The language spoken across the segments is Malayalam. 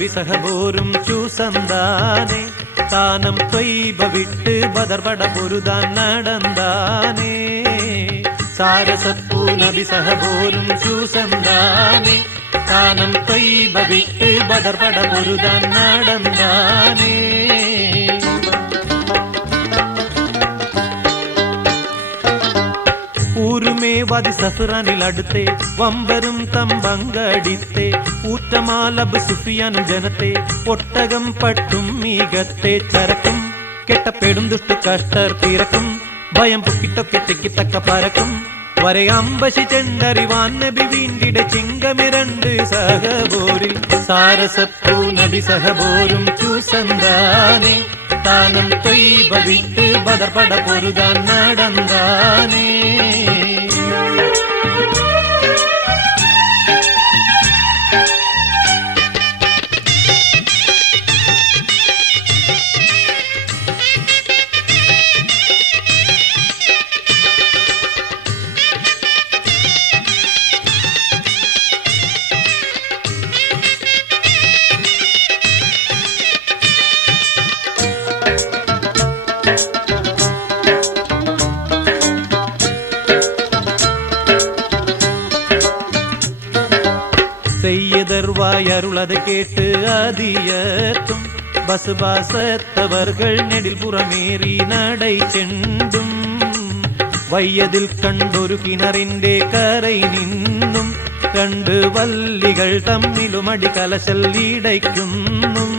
നബി സഹബോരും ചൂസന്താനെ താനം ത്വയ്ബ വിട്ട് ബദർപട പൊരുതാൻ നടന്താനേ സാരസപ്പൂ നബി സഹബോരും ചൂസന്താനെ താനം ത്വയ്ബ വിട്ട് ബദർപട പൊരുതാൻ നടന്താനേ ൂരുമേവാതി സഫ്റാനിലടുത്തെ വമ്പരും തമ്പങ്കടിത്തെ ഊറ്റമാലബ് സുഫിയാനും ജനത്തെ ഒട്ടകം പട്ടും മീകത്തെ ചരക്കും കെട്ടപ്പെടും ദുഷ്ടു കഷ്ടർ തിരക്കും ഭയം പൊക്കിട്ടൊക്കെ തെക്കിത്തക്ക പരക്കും വരെ അമ്പശി ചെണ്ടറിവാൻ നബി വീണ്ടിടെ ചിങ്കമിരണ്ട് സഹബോരിൽ സാരസപ്പൂ നബി സഹബോരും ചൂസന്താനെ താനം ത്വയ്ബ വിട്ട് ബദർപട പൊരുതാൻ നടന്താനേ செய்யதர்வாயருளது கேட்டு அதியத்தும் பசுபாசத்தவர்கள் நெடில் புறமேறி நடை ചെണ്ടും വയ്യതിൽ കണ്ടൊരു കിണറിന്റെ കരൈ നിന്നും രണ്ട് വല്ലികൾ തമ്മിലുമടി കലശൽ ഇടയ്ക്കുന്നും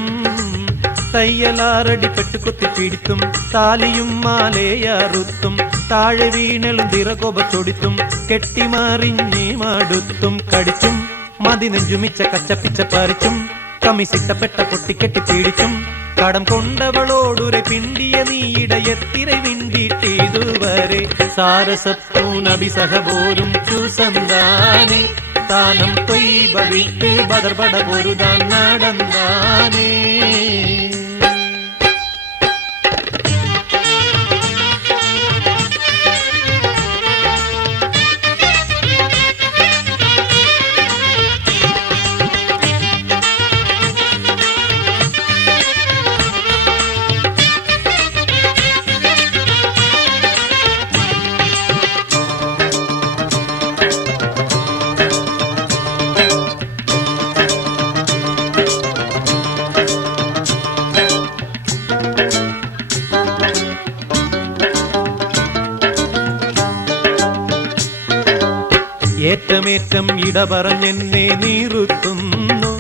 തയ്യലാറടി പെട്ടുകൊത്തി പിടിത്തും താലിയും മാലയറുത്തും താഴെ വീണലും തിറകൊപച്ചൊടിത്തും കെട്ടിമാറിഞ്ഞി മടുത്തും കടിച്ചും മതി നെഞ്ചുമിച്ച കച്ചപ്പിച്ച പറിച്ചും കമിസിട്ടപ്പെട്ട പൊട്ടിക്കെട്ടി പീഡിച്ചും കടം കൊണ്ടവളോടുരെ പിണ്ടിയ നീയിടയത്തിരെ വിണ്ടിട്ടിതുവരെ സാരസപ്പൂ നബി സഹബോരും ചൂസന്താനെ താനം ത്വയ്ബ വിട്ട് ബദർപട പൊരുതാൻ നടന്താനേ ഏറ്റമേറ്റം ഇടപറഞ്ഞെന്നെ നീറുത്തുന്നു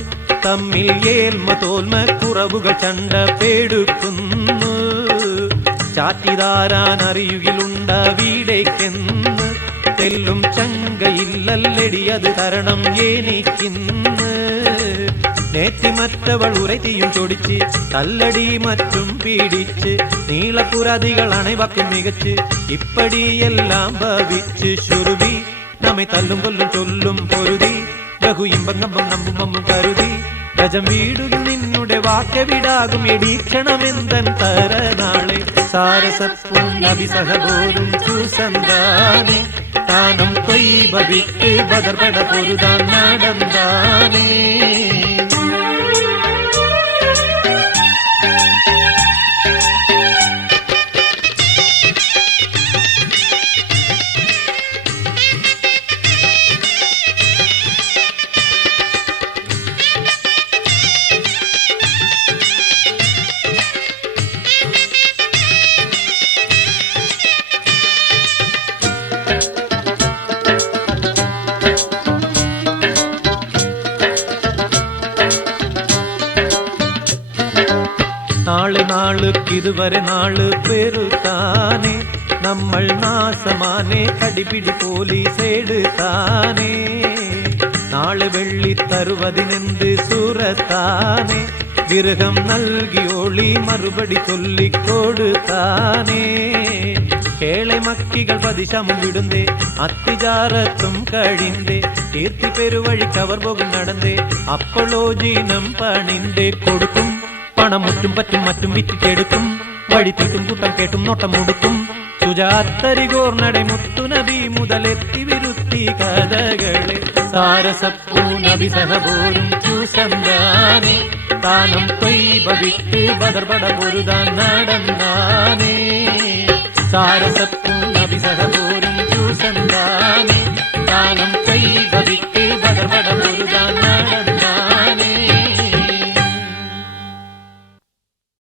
തമ്മിൽ ഏൽമ തോൽമ കുറവുകൾ ചണ്ട പേടുക്കുന്നു ചാറ്റിതാരാൻ അറിയുകിലുണ്ട വീടേക്കെന്ന് തെല്ലും ചങ്കയില്ലല്ലടി അത് തരണം എനിക്കിന്ന് നേറ്റിമറ്റവൾ ഉരത്തിയും ചൊടിച്ച് തല്ലടി മറ്റും പീഡിച്ച് നീളപ്പുരാതികൾ അണൈവാക്കും മികച്ച് ഇപ്പടിയെല്ലാം ഭവിച്ച് ശുരുവി നമ്മെ തല്ലും കൊല്ലും ചൊല്ലും പൊരുതി ബഹു ഇമ്പം നമ്പം നമ്പും അമ്മും കരുതി ഗജം വീടുകിൽ നിന്നുടെ വാക്യവിടാകും എടീക്ഷണമെന്തൻ തരനാളെ സാരസപ്പൂ നബി സഹബോരും ചൂസന്താനെ താനം ത്വയ്ബ വിട്ട് ബദർപട പൊരുതാൻ നടന്താനേ നാളുക്കിതുവരെ നാള് പെരുത്താനേ നമ്മൾ നാസമാനെ കടിപിടി പോലീസെടുത്താനേ നാള് വെള്ളി തരുവതിനെന്ത് സൂറത്താനേ ഗൃഹം നൽകിയോളി മറുപടി ചൊല്ലിക്കൊടുത്താനേ കേളെ മക്കികൾ പതിശമം വിടുന്നേ അത്തിജാറത്തും കഴിന്തേ കീർത്തി പെരുവഴിക്കവർ പോകും നടന്നേ അപ്പോളോ ജീനം പണിന്തേ കൊടുക്കും പണം മുറ്റും പറ്റും മറ്റും വിറ്റിട്ടെടുക്കും വഴി തീട്ടും കൂട്ടം കേട്ടും നോട്ടം മുടുക്കും സുജാത്തരികോർണടെ മുത്തുനബി മുതലെത്തി വിരുത്തി കഥകളെ സാരസപ്പൂ നബി സഹബോരും ചൂസന്താനെ தானம் தொய்பவிட்டு பதர்பட பொருதான் நடந்தானே சாரசப்பும் அபிசக போரும் சந்தானே தானம் தொய்பவிட்டு பதர்பட